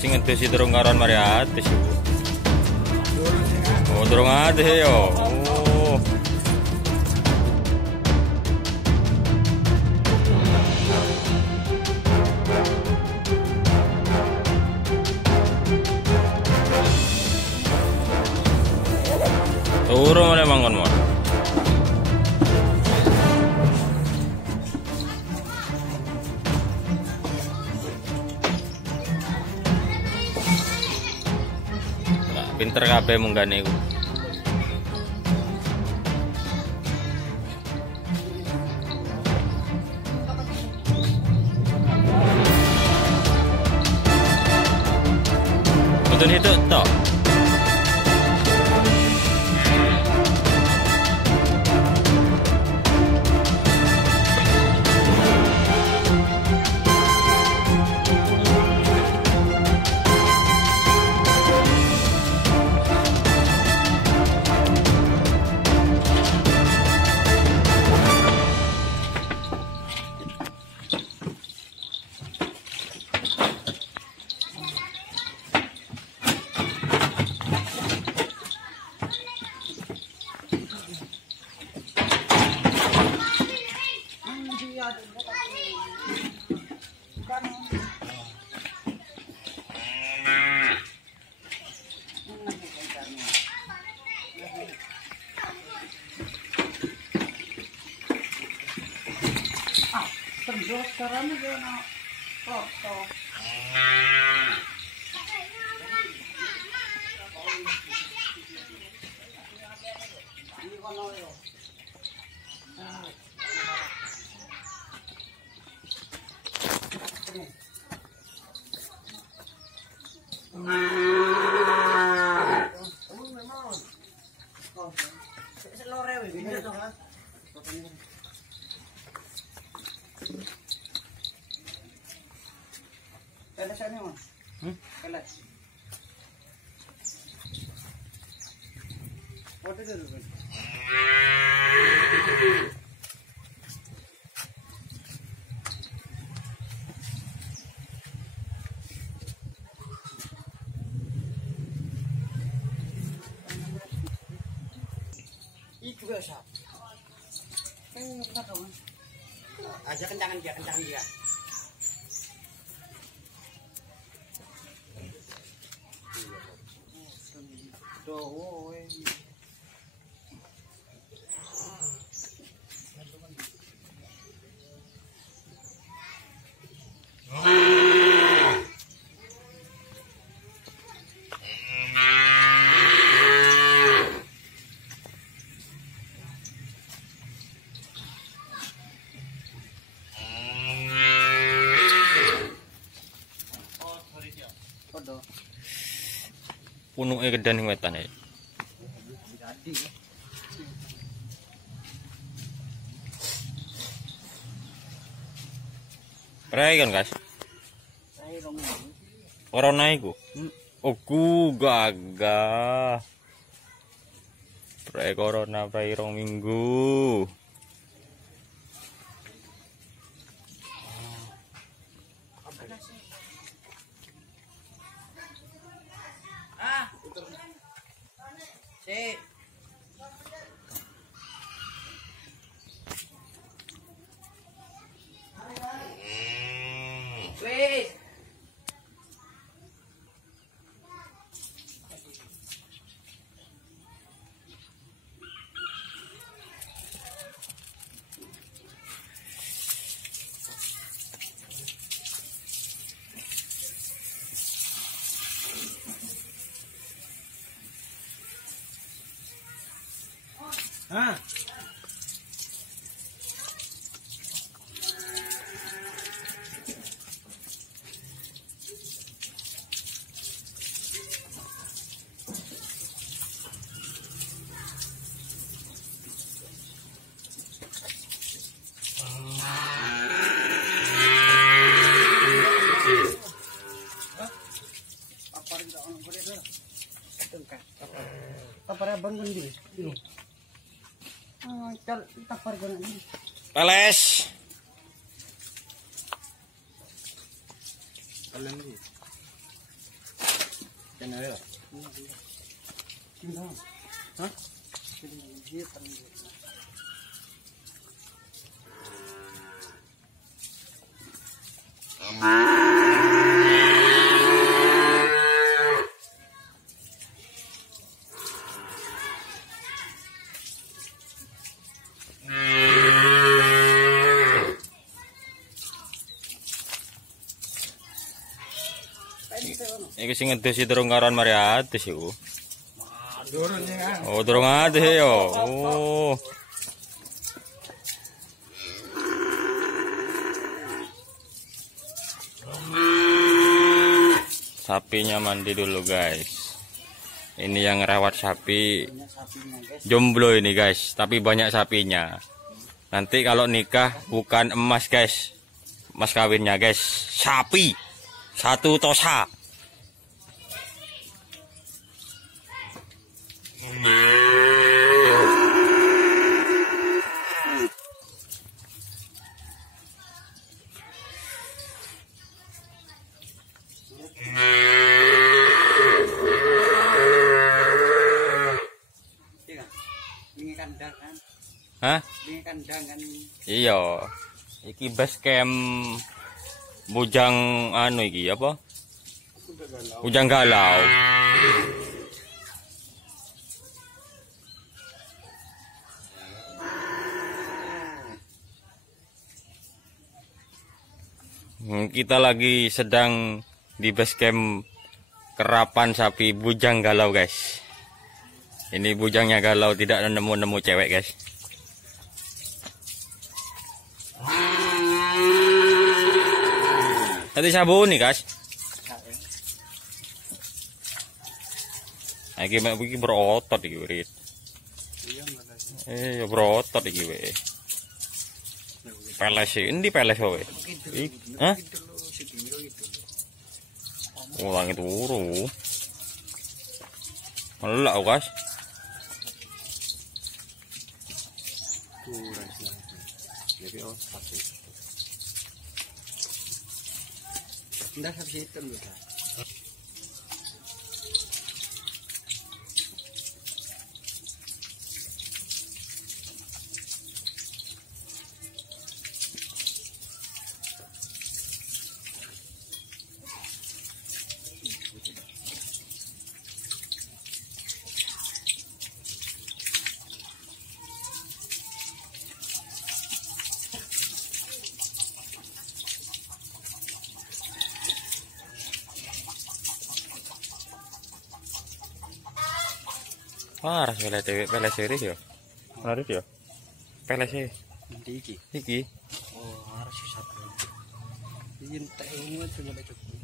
sing ngedusi durung karon mari atis. Oh, durung atis yo. Oh. Turun oleh mangkon mo. Pinter kabeh munggane iku. Betul itu tok. Terus sekarang dia nak foto. Ini kono yo. Kelesannya mas, keles. What is it? Itu biasa. Aja kencangan dia, kencangan dia. Oh, punuke kedan ing wetan e. Prai kan, guys. Corona iku. Oku gagah. Prai corona prai 2 minggu. Wes. Ah. Tapar bangun di. Oh, tapar bangun di. Peles. Alam di. Channel. Hah? Iki sing ngedus durung karuan mari atus iku. Durun ya kan. Oh, durung atus yo. Oh. Sapinya mandi dulu, guys. Ini yang rawat sapi. Jomblo ini, guys, tapi banyak sapinya. Nanti kalau nikah bukan emas, guys. Mas kawinnya, guys. Sapi. Satu tosa. Ini kandang kan. Hah? Ini kandang kan. Iya. Iki base camp Bujang anu iki apa? Bujang galau. Kita lagi sedang di base camp kerapan sapi bujang galau, guys. Ini bujangnya galau, tidak nemu-nemu cewek, guys. Tadi sabun nih, guys. Iki berotot iki urit. Berotot iki we. Peles iki, endi peles kowe? Hah? Ulang itu turu. Melak, guys. Ndak habis itu lho. Parah peles dewek, peles series yo. Menarik yo. Peles Iki. iki. Oh, harus satu. Ini tak ini tuh ada cukup.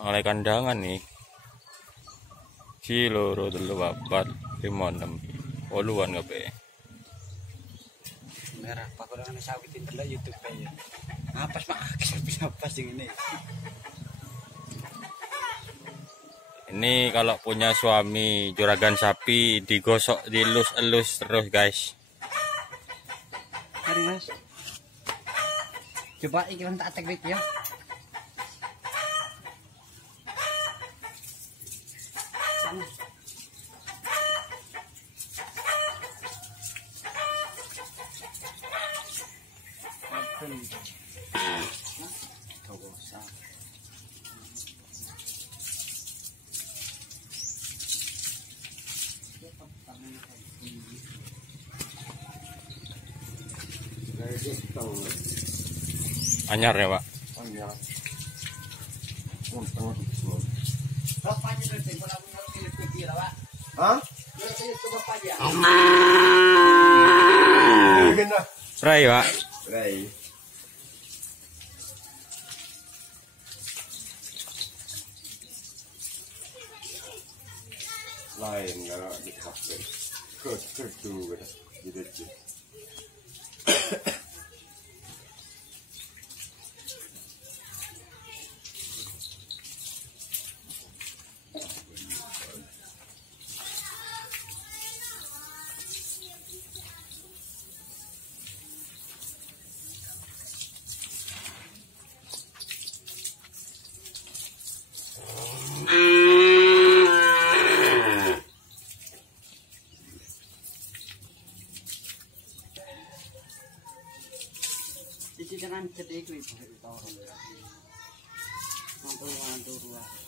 Oleh kandangan nih. Si loro telu papat 5 6. Oluan kabeh. Merah, pakoran sawitin dulu YouTube kayaknya. Apa sih, Pak? Apa sih ini? Ini kalau punya suami juragan sapi digosok, dilus-elus terus, guys. Mari, Mas. Coba iki tak teknik ya. Sana. Anyar ya, Pak. Hah? Rai, Pak. Rai. Lain kalau di kafe. Kerdu gitu aja. cicilan gede kuwi ibu toro. Mantul-mantul ruah.